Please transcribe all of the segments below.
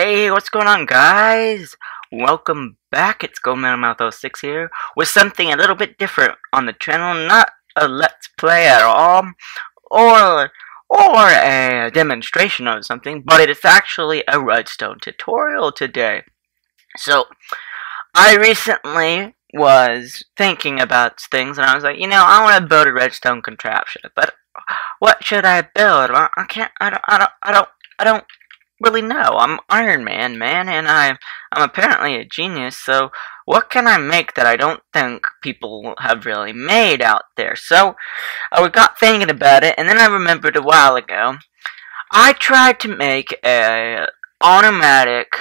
Hey, what's going on, guys? Welcome back. It's GoMouth06 here with something a little bit different on the channel. Not a let's play at all, or a demonstration of something, but it's actually a redstone tutorial today. So, I recently was thinking about things, and I was like, I want to build a redstone contraption, but what should I build? Well, I don't really know. I'm Iron Man, and I'm apparently a genius, so what can I make that I don't think people have really made out there? So I got thinking about it, and then I remembered a while ago, I tried to make a automatic,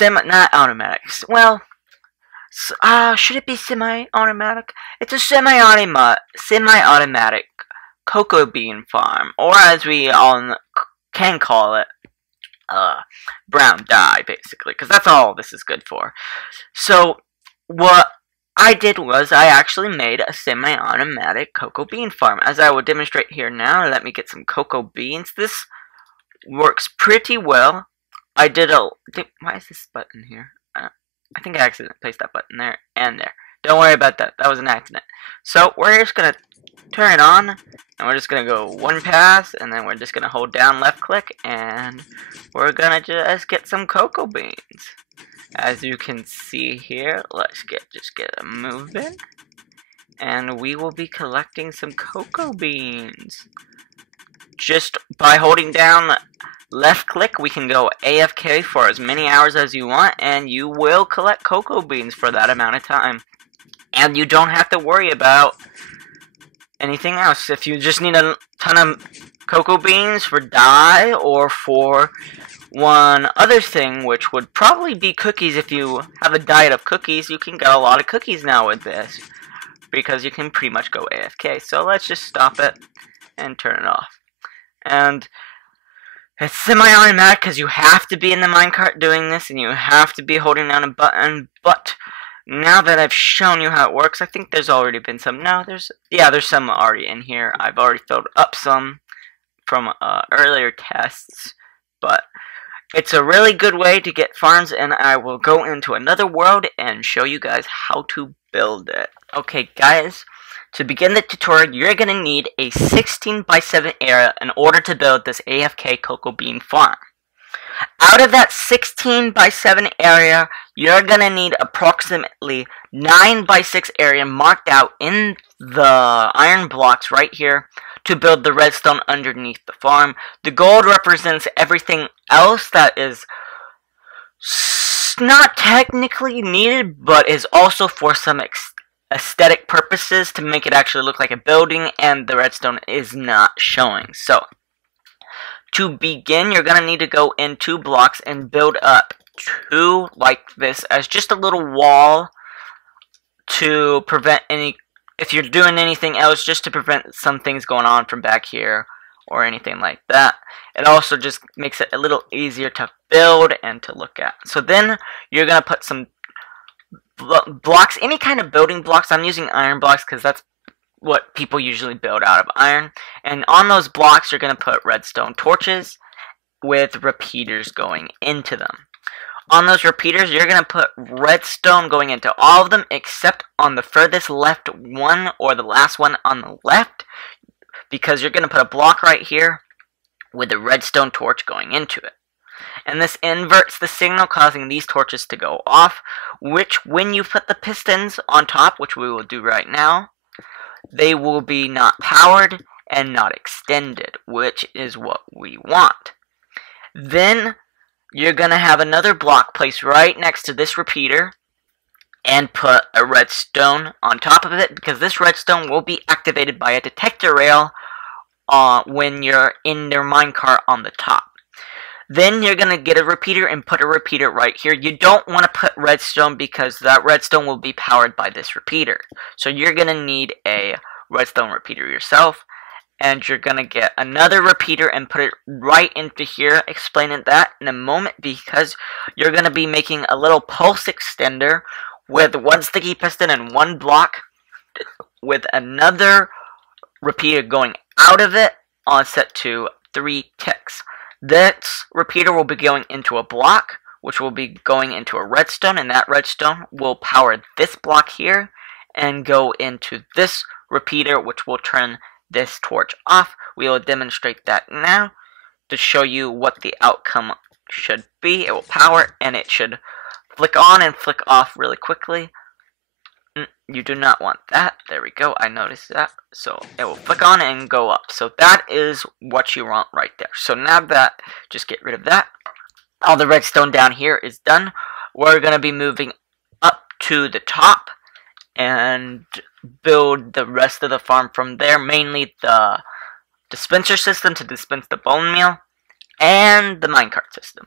not automatic, well, should it be semi-automatic? It's a semi-automatic cocoa bean farm, or as we all can call it, brown dye, basically, because that's all this is good for. So what I did was I actually made a semi-automatic cocoa bean farm, as I will demonstrate here now. Let me get some cocoa beans. This works pretty well. Why is this button here? I think I accidentally placed that button there and there. Don't worry about that. That was an accident. So we're just gonna turn it on, and we're just gonna go one pass, and then we're just gonna hold down left click, and we're gonna just get some cocoa beans. As you can see here, let's just get a moving, and we will be collecting some cocoa beans. Just by holding down left click, we can go AFK for as many hours as you want, and you will collect cocoa beans for that amount of time. And you don't have to worry about anything else. If you just need a ton of cocoa beans for dye, or for one other thing, which would probably be cookies. If you have a diet of cookies, you can get a lot of cookies now with this, because you can pretty much go AFK. So let's just stop it and turn it off. And it's semi-automatic because you have to be in the minecart doing this, and you have to be holding down a button. But now that I've shown you how it works, I think there's already been some. No, there's some already in here. I've already filled up some from earlier tests, but it's a really good way to get farms, and I will go into another world and show you guys how to build it. Okay, guys, to begin the tutorial, you're going to need a 16x7 area in order to build this AFK cocoa bean farm. Out of that 16x7 area, you're going to need approximately 9x6 area marked out in the iron blocks right here to build the redstone underneath the farm. The gold represents everything else that is not technically needed, but is also for some aesthetic purposes to make it actually look like a building, and the redstone is not showing. So to begin, you're going to need to go in 2 blocks and build up 2 like this as just a little wall to prevent if you're doing anything else, just to prevent some things going on from back here or anything like that. It also just makes it a little easier to build and to look at. So then you're going to put some blocks, any kind of building blocks. I'm using iron blocks because that's what people usually build out of iron. And on those blocks, you're going to put redstone torches with repeaters going into them. On those repeaters, you're going to put redstone going into all of them except on the furthest left one, or the last one on the left, because you're going to put a block right here with a redstone torch going into it. And this inverts the signal, causing these torches to go off, which when you put the pistons on top, which we will do right now, they will be not powered and not extended, which is what we want. Then you're going to have another block placed right next to this repeater and put a redstone on top of it, because this redstone will be activated by a detector rail when you're in their minecart on the top. Then you're going to get a repeater and put a repeater right here. You don't want to put redstone because that redstone will be powered by this repeater. So you're going to need a redstone repeater yourself. And you're going to get another repeater and put it right into here. Explaining that in a moment, because you're going to be making a little pulse extender with 1 sticky piston and 1 block, with another repeater going out of it on set to 3 ticks. This repeater will be going into a block, which will be going into a redstone, and that redstone will power this block here and go into this repeater, which will turn this torch off. We will demonstrate that now to show you what the outcome should be. It will power and it should flick on and flick off really quickly. You do not want that. There we go. I noticed that. So it will flick on and go up. So that is what you want right there. So now that, just get rid of that. All the redstone down here is done. We're going to be moving up to the top and build the rest of the farm from there. Mainly the dispenser system to dispense the bone meal and the minecart system.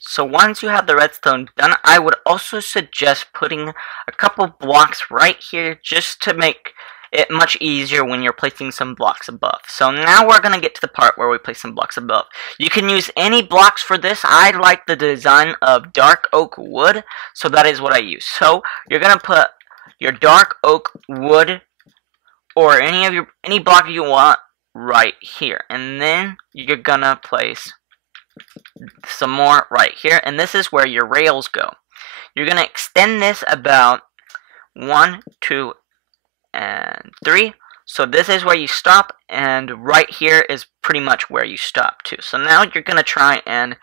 So once you have the redstone done, I would also suggest putting a couple blocks right here just to make it much easier when you're placing some blocks above. So now we're going to get to the part where we place some blocks above. You can use any blocks for this. I like the design of dark oak wood, so that is what I use. So you're going to put your dark oak wood or any block you want right here. And then you're going to place some more right here, and this is where your rails go. You're going to extend this about 1, 2, and 3. So this is where you stop, and right here is pretty much where you stop too. So now you're going to try and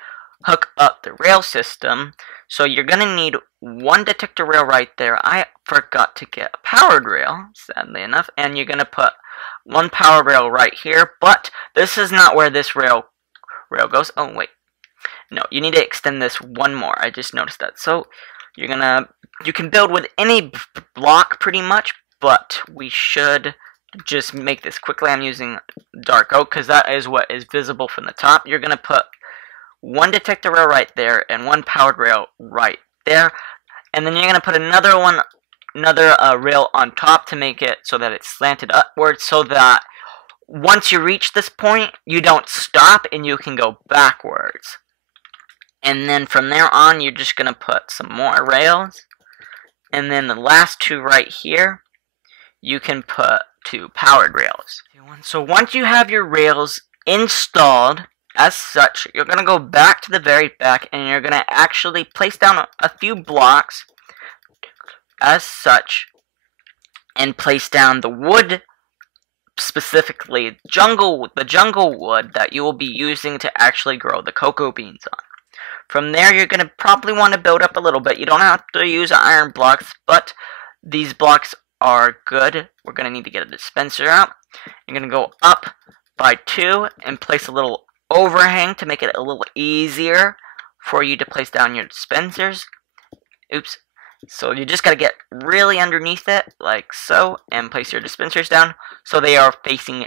hook up the rail system. So you're going to need one detector rail right there. I forgot to get a powered rail, sadly enough, and you're going to put one power rail right here, but this is not where this rail goes. Oh wait, no, you need to extend this one more. I just noticed that. So you can build with any block pretty much, but we should just make this quickly. I'm using dark oak because that is what is visible from the top. You're gonna put one detector rail right there and one powered rail right there, and then you're gonna put another rail on top to make it so that it's slanted upwards, so that once you reach this point, you don't stop and you can go backwards. And then from there on, you're just going to put some more rails. And then the last two right here, you can put 2 powered rails. So once you have your rails installed as such, you're going to go back to the very back and you're going to actually place down a few blocks as such and place down the wood, specifically the jungle wood that you will be using to actually grow the cocoa beans on. From there, you're going to probably want to build up a little bit. You don't have to use iron blocks, but these blocks are good. We're going to need to get a dispenser out. You're going to go up by 2 and place a little overhang to make it a little easier for you to place down your dispensers. Oops. So you just got to get really underneath it, like so, and place your dispensers down so they are facing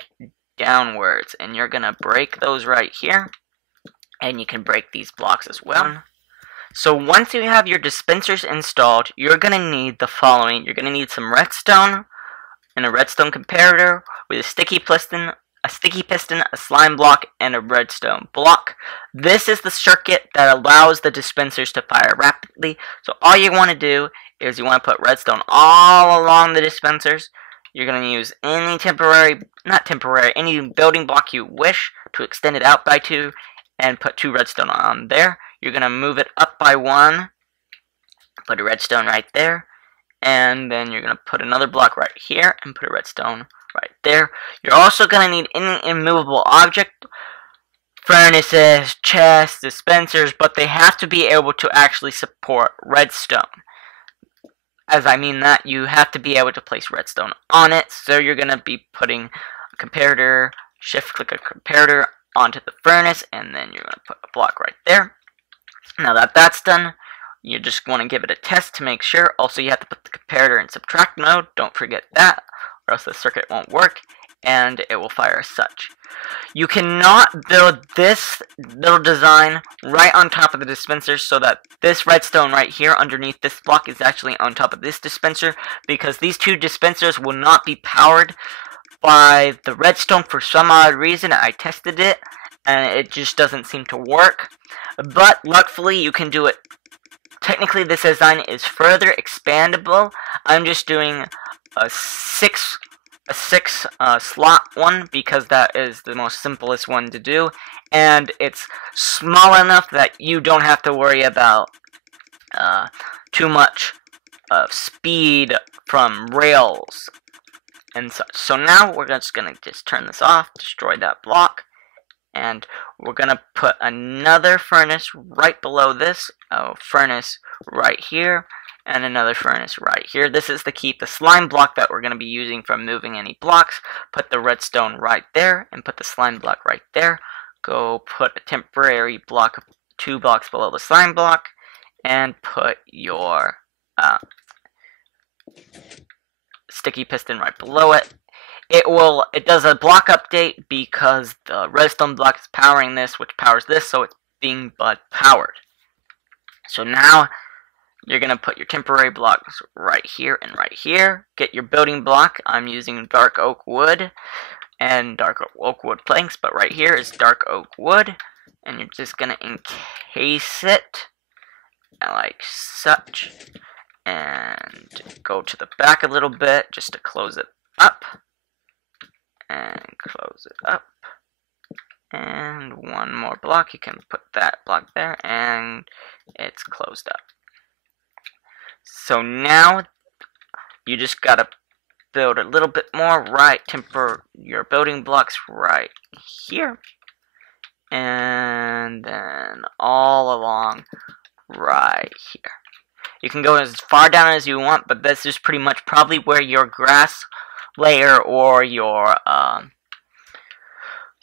downwards. And you're going to break those right here. And you can break these blocks as well. So once you have your dispensers installed, you're going to need the following. You're going to need some redstone and a redstone comparator with a sticky piston, a slime block, and a redstone block. This is the circuit that allows the dispensers to fire rapidly. So all you want to do is you want to put redstone all along the dispensers. You're going to use any any building block you wish to extend it out by 2 and put 2 redstone on there. You're going to move it up by 1, put a redstone right there, and then you're going to put another block right here and put a redstone right there. You're also going to need any immovable object, furnaces, chests, dispensers, but they have to be able to actually support redstone. As I mean that, you have to be able to place redstone on it, so you're going to be putting a comparator, shift-click a comparator onto the furnace, and then you're going to put a block right there. Now that that's done, you just want to give it a test to make sure. Also, you have to put the comparator in subtract mode. Don't forget that, or else the circuit won't work, and it will fire as such. You cannot build this little design right on top of the dispenser, so that this redstone right here underneath this block is actually on top of this dispenser, because these 2 dispensers will not be powered by the redstone for some odd reason. I tested it and it just doesn't seem to work, but luckily you can do it. Technically this design is further expandable. I'm just doing a 6 a 6 slot one because that is the most simplest one to do, and it's small enough that you don't have to worry about too much of speed from rails and such. So now we're just gonna turn this off, destroy that block, and we're gonna put another furnace right below this, a furnace right here, and another furnace right here. This is to keep the slime block that we're gonna be using from moving any blocks. Put the redstone right there, and put the slime block right there. Go put a temporary block 2 blocks below the slime block, and put your sticky piston right below it. It does a block update because the redstone block is powering this, which powers this, so it's being powered. So now you're gonna put your temporary blocks right here and right here. Get your building block. I'm using dark oak wood and dark oak wood planks, but right here is dark oak wood, and you're just gonna encase it like such, and go to the back a little bit just to close it up, and close it up, and one more block. You can put that block there, and it's closed up. So now you just gotta build a little bit more, right? Temper your building blocks right here, and then all along right here. You can go as far down as you want, but this is pretty much probably where your grass layer or your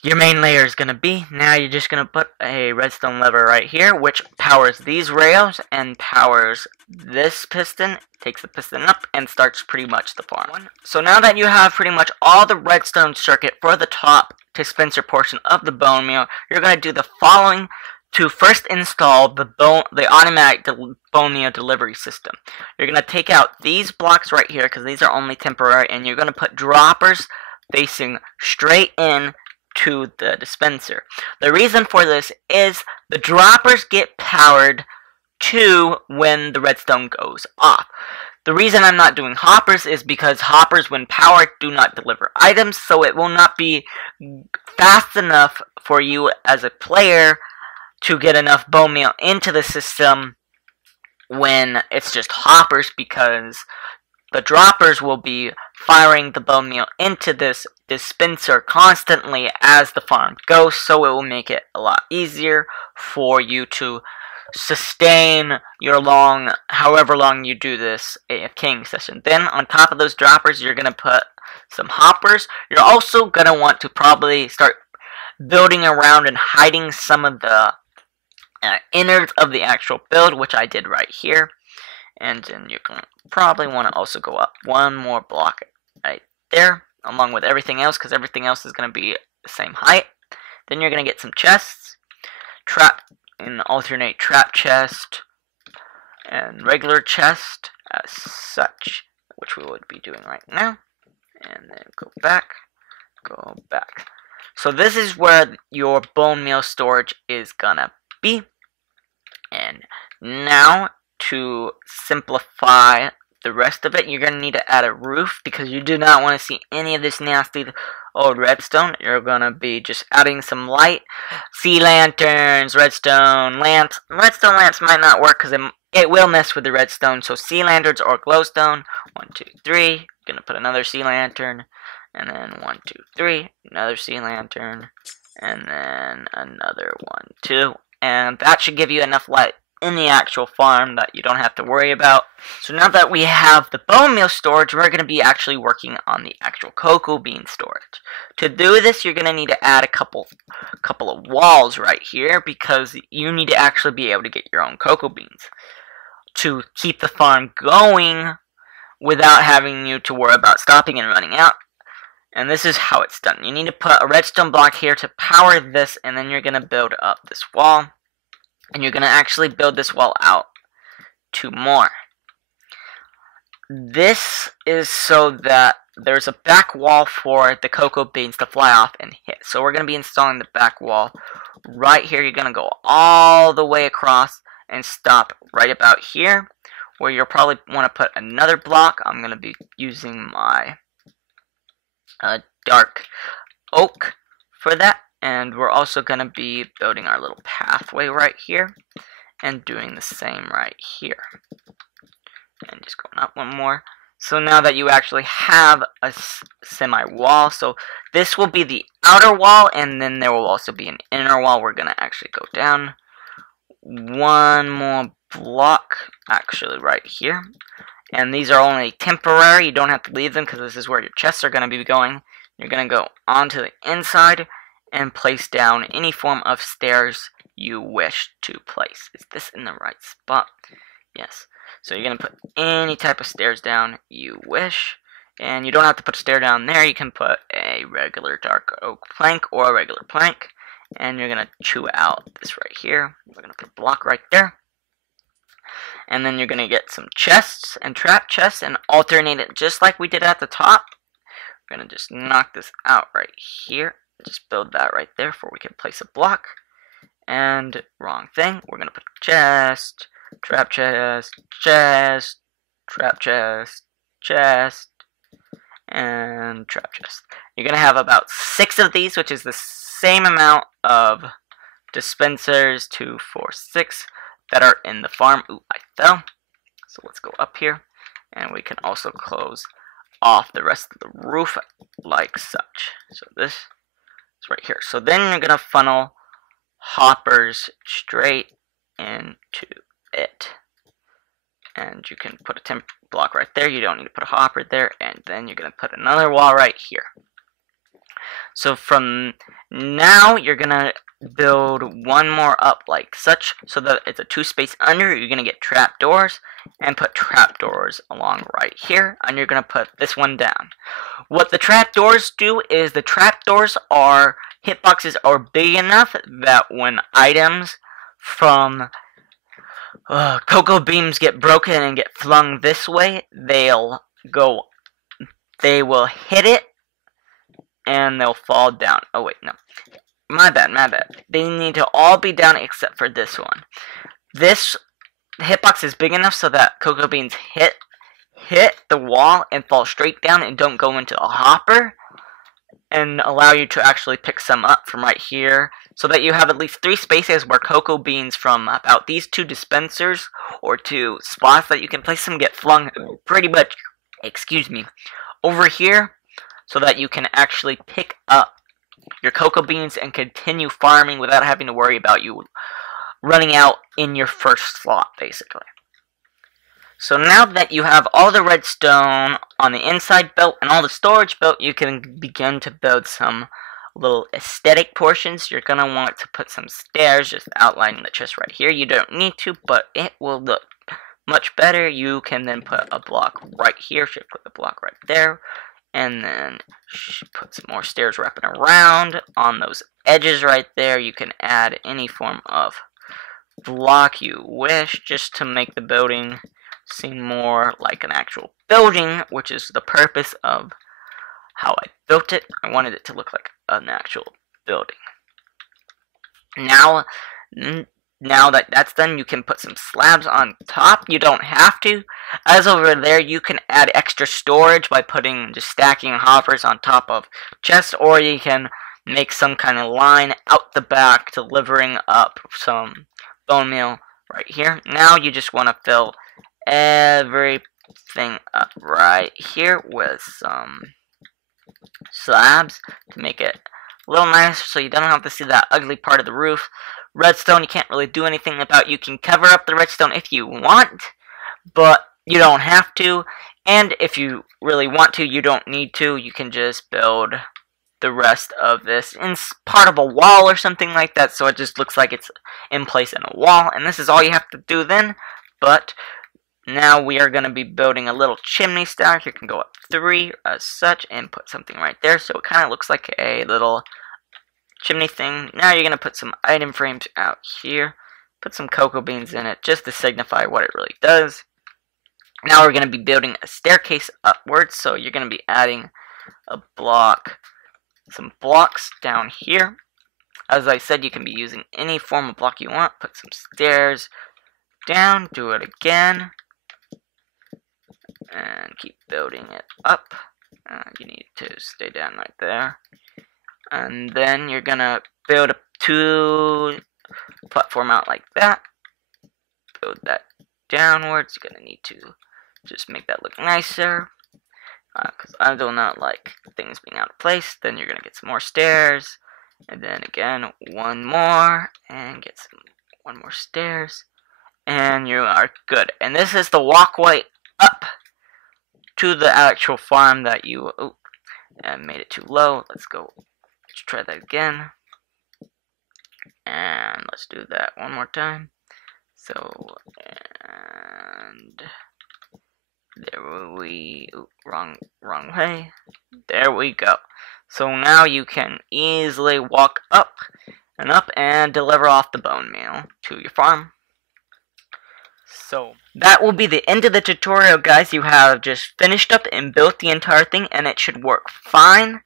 main layer is going to be. Now you're just going to put a redstone lever right here, which powers these rails and powers this piston, takes the piston up, and starts pretty much the farm. So now that you have pretty much all the redstone circuit for the top dispenser portion of the bone meal, you're going to do the following to first install the automatic bone meal delivery system. You're going to take out these blocks right here because these are only temporary, and you're going to put droppers facing straight in to the dispenser. The reason for this is the droppers get powered to when the redstone goes off. The reason I'm not doing hoppers is because hoppers, when powered, do not deliver items, so it will not be fast enough for you as a player to get enough bone meal into the system when it's just hoppers, because the droppers will be firing the bone meal into this dispenser constantly as the farm goes, so it will make it a lot easier for you to sustain your however long you do this AFKing session. Then on top of those droppers, you're going to put some hoppers. You're also going to want to probably start building around and hiding some of the innards of the actual build, which I did right here. And then you can probably want to also go up one more block right there, along with everything else, because everything else is going to be the same height. Then you're going to get some chests, alternate trap chest and regular chest as such, which we would be doing right now. And then go back. So this is where your bone meal storage is gonna be. And now, to simplify the rest of it, you're going to need to add a roof because you do not want to see any of this nasty old redstone. You're going to be just adding some light, sea lanterns, redstone lamps. Redstone lamps might not work because it will mess with the redstone, so sea lanterns or glowstone. 1, 2, 3. Going to put another sea lantern, and then 1, 2, 3. Another sea lantern, and then another 1, 2. And that should give you enough light in the actual farm that you don't have to worry about. So now that we have the bone meal storage, we're going to be actually working on the actual cocoa bean storage. To do this, you're going to need to add a couple of walls right here, because you need to actually be able to get your own cocoa beans to keep the farm going without having you to worry about stopping and running out. And this is how it's done. You need to put a redstone block here to power this, and then you're going to build up this wall. And you're going to actually build this wall out 2 more. This is so that there's a back wall for the cocoa beans to fly off and hit. So we're going to be installing the back wall right here. You're going to go all the way across and stop right about here, where you'll probably want to put another block. I'm going to be using my dark oak for that. And we're also going to be building our little pathway right here and doing the same right here. And just going up one more. So now that you actually have a semi-wall, so this will be the outer wall, and then there will also be an inner wall. We're going to actually go down one more block, actually right here. And these are only temporary. You don't have to leave them because this is where your chests are going to be going. You're going to go onto the inside and place down any form of stairs you wish to place. Is this in the right spot? Yes. So you're going to put any type of stairs down you wish. And you don't have to put a stair down there. You can put a regular dark oak plank or a regular plank. And you're going to chew out this right here. We're going to put a block right there. And then you're going to get some chests and trap chests and alternate it just like we did at the top. We're going to just knock this out right here. Just build that right there before we can place a block. And wrong thing. We're going to put chest, trap chest, chest, trap chest, chest, and trap chest. You're going to have about 6 of these, which is the same amount of dispensers, 2, 4, 6, that are in the farm. Ooh, I fell. So let's go up here. And we can also close off the rest of the roof like such. So this is right here. So then you're going to funnel hoppers straight into it. And you can put a temp block right there. You don't need to put a hopper there. And then you're going to put another wall right here. So from now, you're going to build one more up like such, so that it's a 2 space under. You're going to get trapdoors and put trapdoors along right here, and you're going to put this one down. What the trapdoors do is the trapdoors are hitboxes are big enough that when items from cocoa beams get broken and get flung this way, they will hit it and they'll fall down. Oh wait, no. My bad. They need to all be down except for this one. This hitbox is big enough so that cocoa beans hit the wall and fall straight down and don't go into a hopper, and allow you to actually pick some up from right here, so that you have at least 3 spaces where cocoa beans from about these 2 dispensers or 2 spots that you can place them get flung pretty much, over here, so that you can actually pick up your cocoa beans and continue farming without having to worry about you running out in your first slot, basically. So now that you have all the redstone on the inside built and all the storage built, you can begin to build some little aesthetic portions. You're going to want to put some stairs, just outlining the chest right here. You don't need to, but it will look much better. You can then put a block right here. Should put the block right there. And then put some more stairs wrapping around on those edges right there. You can add any form of block you wish, just to make the building seem more like an actual building, which is the purpose of how I built it. I wanted it to look like an actual building. Now that that's done, you can put some slabs on top. You don't have to. As over there, you can add extra storage by just stacking hoppers on top of chests, or you can make some kind of line out the back, delivering up some bone meal right here. Now you just want to fill everything up right here with some slabs to make it a little nicer, so you don't have to see that ugly part of the roof. Redstone you can't really do anything about. You can cover up the redstone if you want, but you don't have to. And if you really want to, you don't need to. You can just build the rest of this in part of a wall or something like that, so it just looks like it's in place in a wall. And this is all you have to do then. But now we are going to be building a little chimney stack. You can go up 3 as such and put something right there, so it kind of looks like a little chimney thing. Now you're going to put some item frames out here. Put some cocoa beans in it just to signify what it really does. Now we're going to be building a staircase upwards, so you're going to be adding a block, some blocks down here. As I said, you can be using any form of block you want. Put some stairs down, do it again, and keep building it up. You need to stay down right there. And then you're gonna build a 2 platform out like that. Build that downwards. You're gonna need to just make that look nicer. Because I do not like things being out of place. Then you're gonna get some more stairs. And then again, one more. And get one more stairs. And you are good. And this is the walkway up to the actual farm that you... Oh, I made it too low. Let's try that again. And let's do that one more time. So, and there we... Ooh, wrong way. There we go. So now you can easily walk up and deliver off the bone meal to your farm. So that will be the end of the tutorial, guys. You have just finished up and built the entire thing, and it should work fine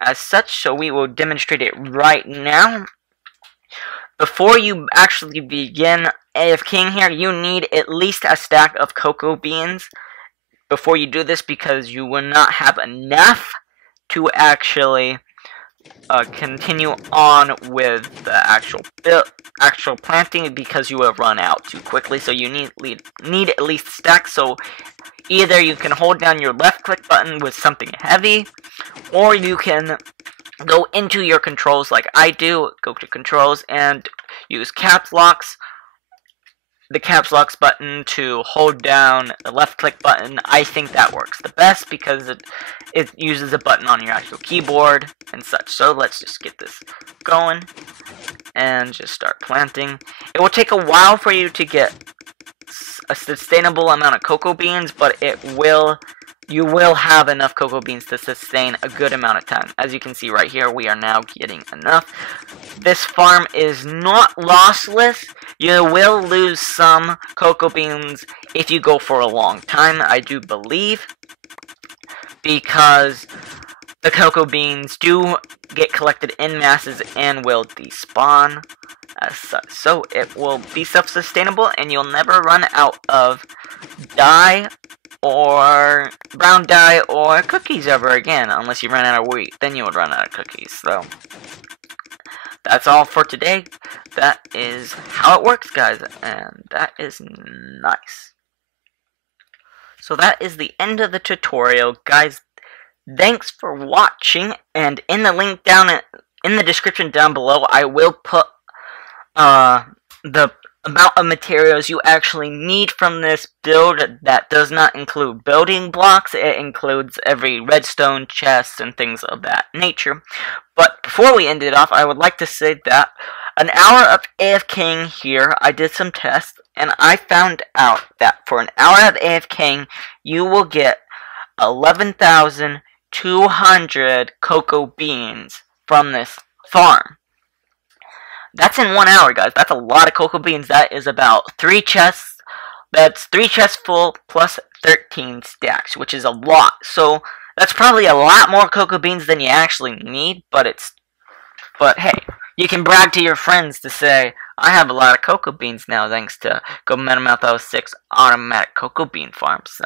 as such. So we will demonstrate it right now. Before you actually begin AFKing here, you need at least a stack of cocoa beans before you do this, because you will not have enough to actually continue on with the actual planting, because you have run out too quickly. So you need at least a stack. So either you can hold down your left click button with something heavy, or you can go into your controls like I do. Go to controls and use caps locks. The caps locks button to hold down the left click button. I think that works the best because it uses a button on your actual keyboard and such. So let's just get this going and just start planting. It will take a while for you to get a sustainable amount of cocoa beans, but you will have enough cocoa beans to sustain a good amount of time. As you can see right here, we are now getting enough. This farm is not lossless. You will lose some cocoa beans if you go for a long time, I do believe, because the cocoa beans do get collected in masses and will despawn as such. So it will be self-sustainable, and you'll never run out of dye or brown dye or cookies ever again, unless you run out of wheat. Then you would run out of cookies. So that's all for today. That is how it works, guys, and that is nice. So that is the end of the tutorial, guys. Thanks for watching, and in the link down in the description down below, I will put the amount of materials you actually need from this build. That does not include building blocks. It includes every redstone chest and things of that nature. But before we end it off, I would like to say that an hour of AFKing here, I did some tests, and I found out that for an hour of AFKing, you will get 11,200 cocoa beans from this farm. That's in 1 hour, guys. That's a lot of cocoa beans. That is about 3 chests. That's 3 chests full plus 13 stacks, which is a lot. So that's probably a lot more cocoa beans than you actually need. But hey, you can brag to your friends to say, I have a lot of cocoa beans now, thanks to GoMetaMouth 06 automatic cocoa bean farms. So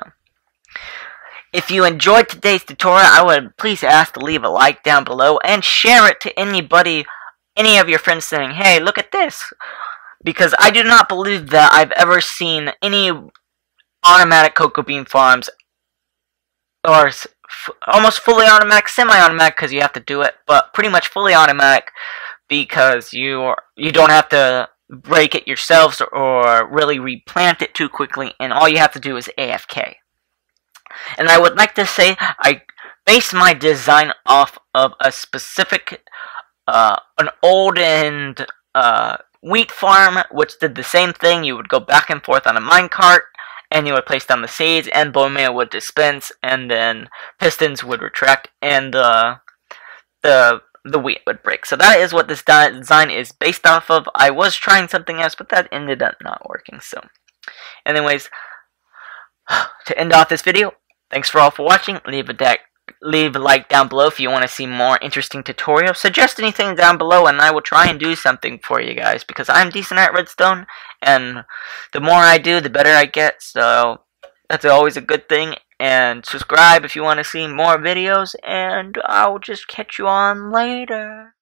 if you enjoyed today's tutorial, I would please ask to leave a like down below and share it to anybody. Any of your friends saying, hey, look at this. Because I do not believe that I've ever seen any automatic cocoa bean farms, or almost fully automatic, semi-automatic because you have to do it, but pretty much fully automatic because you don't have to break it yourselves or really replant it too quickly, and all you have to do is AFK. And I would like to say I based my design off of a specific an old and wheat farm, which did the same thing. You would go back and forth on a minecart, and you would place down the seeds, and bone meal would dispense, and then pistons would retract, and the wheat would break. So that is what this design is based off of. I was trying something else, but that ended up not working. So, anyways, to end off this video, thanks for all for watching. Leave a like down below if you want to see more interesting tutorials. Suggest anything down below, and I will try and do something for you guys, because I'm decent at redstone, and the more I do, the better I get, so that's always a good thing. and subscribe if you want to see more videos, and I'll just catch you on later.